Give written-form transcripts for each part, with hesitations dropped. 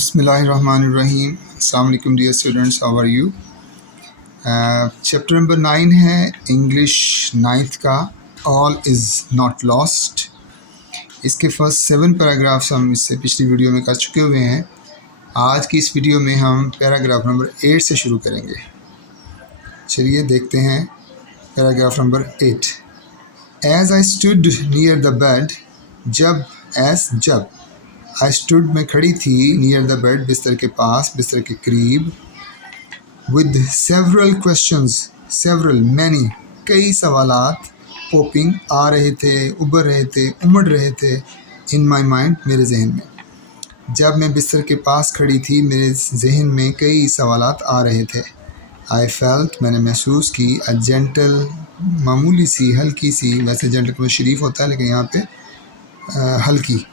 बिस्मिल्लाहिर्रहमानिर्रहीम। अस्सलाम वालेकुम dear students, how are you. Chapter number 9 है इंग्लिश 9th का, ऑल इज़ नॉट लॉस्ट। इसके फर्स्ट 7 पैराग्राफ्स हम इससे पिछली वीडियो में कर चुके हुए हैं। आज की इस वीडियो में हम पैराग्राफ नंबर 8 से शुरू करेंगे। चलिए देखते हैं paragraph number 8। As I stood near the bed, जब आई स्टूड में खड़ी थी, नियर द बेड बिस्तर के पास, बिस्तर के करीब, विद सेवरल क्वेश्चंस, मैनी कई सवालात, पॉपिंग आ रहे थे, उभर रहे थे, उमड़ रहे थे, इन माई माइंड मेरे जहन में। जब मैं बिस्तर के पास खड़ी थी, मेरे जहन में कई सवालात आ रहे थे। आई फेल्ट, मैंने महसूस की, अ जेंटल, मामूली सी, हल्की सी, वैसे जेंटल को शरीफ होता है लेकिन यहाँ पे हल्की,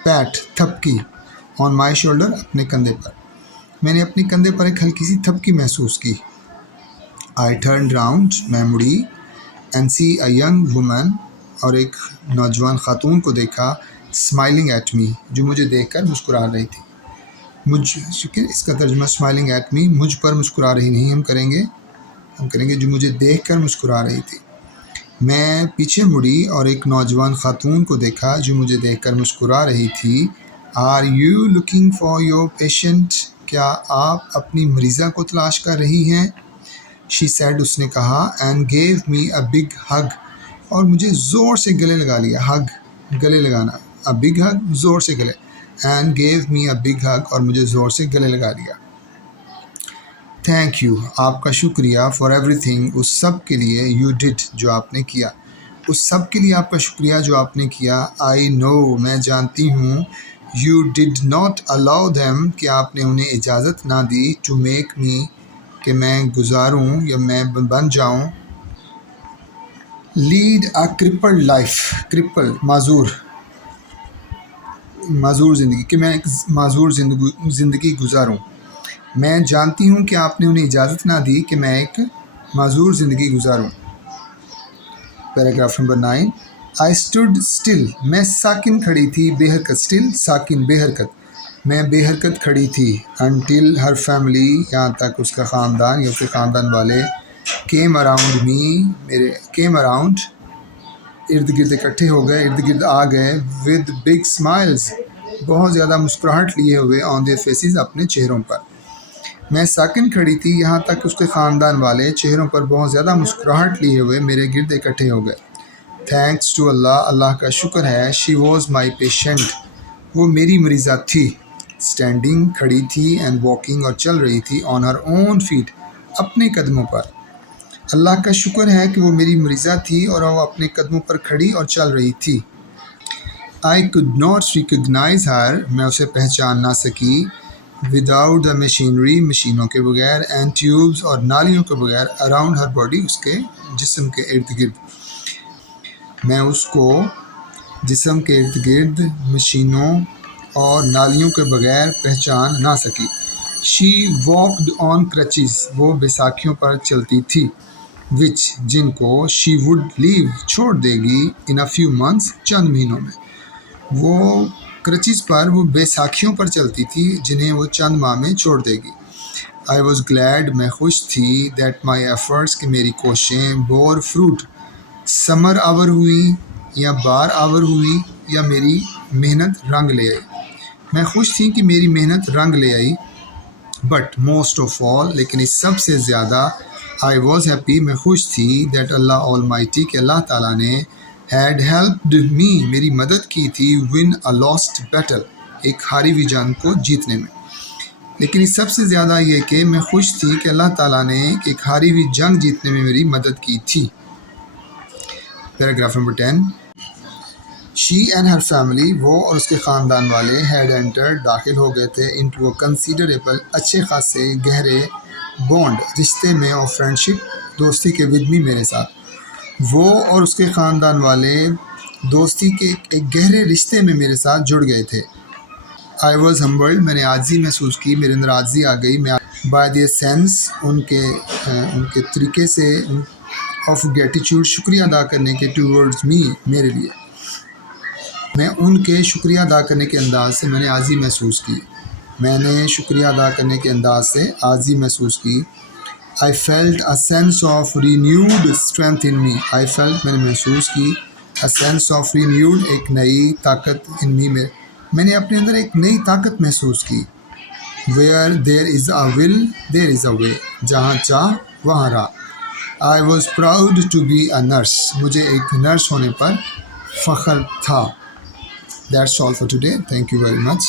PAT, Thapki, on my shoulder, अपने कंधे पर। मैंने अपने कंधे पर एक हल्की सी थपकी महसूस की। आई टर्न राउंड, मैं मुड़ी, and see a young woman, और एक नौजवान खातून को देखा, स्माइलिंग एट मी, जो मुझे देखकर मुस्कुरा रही थी। इसका तर्जुमा स्माइलिंग एट मी, मुझ पर मुस्कुरा रही नहीं, हम करेंगे जो मुझे देखकर मुस्कुरा रही थी। मैं पीछे मुड़ी और एक नौजवान खातून को देखा जो मुझे देखकर मुस्कुरा रही थी। Are you looking for your patient, क्या आप अपनी मरीज़ा को तलाश कर रही हैं। शी सैड, उसने कहा, and gave me a big हग, और मुझे ज़ोर से गले लगा लिया। हग, गले लगाना, अ बिग हग, ज़ोर से गले, and gave me a big हग, और मुझे ज़ोर से गले लगा लिया। थैंक यू, आपका शुक्रिया, फॉर एवरीथिंग, उस सब के लिए, यू डिड, जो आपने किया, उस सब के लिए आपका शुक्रिया जो आपने किया। आई नो, मैं जानती हूँ, you did not allow them, कि आपने उन्हें इजाज़त ना दी, टू मेक मी, कि मैं गुजारूँ या मैं बन जाऊँ, lead a crippled life, cripple, माजूर ज़िंदगी, कि मैं एक माजूर ज़िंदगी गुजारूँ। मैं जानती हूँ कि आपने उन्हें इजाज़त ना दी कि मैं एक माजूर ज़िंदगी गुजारूँ। Paragraph number 9। I stood still, मैं साकिन खड़ी थी, बेहरकत, स्टिल साकिन, बेहरकत, मैं बेहरकत खड़ी थी। अनटिल हर फैमिली, यहाँ तक उसका ख़ानदान या उसके ख़ानदान वाले, came around me, came around, इर्द गिर्द इकट्ठे हो गए, इर्द गिर्द आ गए, विद बिग स्माइल्स, बहुत ज़्यादा मुस्कुराहट लिए हुए, ऑन देयर फेसेस, अपने चेहरों पर। मैं साकिन खड़ी थी, यहाँ तक उसके ख़ानदान वाले चेहरों पर बहुत ज़्यादा मुस्कुराहट लिए हुए मेरे गिर्द इकट्ठे हो गए। थैंक्स टू अल्लाह, अल्लाह का शुक्र है। शी वॉज़ माई पेशेंट, वो मेरी मरीज़ा थी। स्टैंडिंग, खड़ी थी, एंड वॉकिंग, और चल रही थी, ऑन हर ओन फीट, अपने कदमों पर। अल्लाह का शुक्र है कि वो मेरी मरीज़ा थी और वो अपने कदमों पर खड़ी और चल रही थी। आई कुड नॉट रिकग्नाइज हर, मैं उसे पहचान ना सकी, विदाउट द मशीनरी, मशीनों के बगैर, एंड ट्यूब्स, और नालियों के बगैर, अराउंड हर बॉडी, उसके जिस्म के इर्द गिर्द, मैं उसको जिस्म के इर्द गिर्द मशीनों और नालियों के बगैर पहचान ना सकी। शी वॉकड ऑन क्रचिज़, वो बैसाखियों पर चलती थी, विच, जिनको, शी वुड लीव, छोड़ देगी, इन अ फ्यू मंथ्स, चंद महीनों में। वो क्रचिज़ पर, वो बैसाखियों पर चलती थी जिन्हें वो चंद माह में छोड़ देगी। आई वॉज़ ग्लैड, मैं खुश थी, दैट माई एफ़र्ट्स, कि मेरी कोशिशें, बोर फ्रूट, समर आवर हुई या बार आवर हुई, या मेरी मेहनत रंग ले आई। मैं खुश थी कि मेरी मेहनत रंग ले आई। बट मोस्ट ऑफ ऑल, लेकिन इस सब से ज़्यादा, आई वॉज़ हैप्पी, मैं खुश थी, दैट अल्लाह ऑलमाइटी, कि अल्लाह ताला ने, हैड हेल्प्ड मी, मेरी मदद की थी, विन अ लॉस्ट बैटल, एक हारी हुई जंग को जीतने में। लेकिन इस सबसे ज़्यादा ये कि मैं खुश थी कि अल्लाह ताला ने एक हारी हुई जंग जीतने में मेरी मदद की थी। Paragraph number 10। She and her family, वो और उसके ख़ानदान वाले, हैड एंटर्ड, दाखिल हो गए थे, इनटू अ कंसीडरेबल, अच्छे खासे गहरे, बॉन्ड, रिश्ते में, और फ्रेंडशिप, दोस्ती के, विद मी, मेरे साथ। वो और उसके ख़ानदान वाले दोस्ती के एक गहरे रिश्ते में मेरे साथ जुड़ गए थे। आई वॉज़ हम्बल्ड, मैंने आजिज़ी महसूस की, मेरे अंदर आजिज़ी आ गई। मैं बाय द सेंस, उनके तरीके से, ऑफ ग्रेटिट्यूड, शुक्रिया अदा करने के, टूवर्ड्स मी, मेरे लिए। میں ان کے شکریہ ادا کرنے کے انداز سے میں نے عاجزی محسوس کی. میں نے شکریہ ادا کرنے کے انداز سے عاجزی محسوس کی. I felt a sense of renewed strength in me. I felt میں نے محسوس کی a sense of renewed ایک نئی طاقت in me میں نے اپنے اندر ایک نئی طاقت محسوس کی. Where there is a will, there is a way. جہاں چاہ وہاں راہ. I was proud to be a nurse. مجھے ایک نرس ہونے پر فخر تھا. That's all for today. Thank you very much.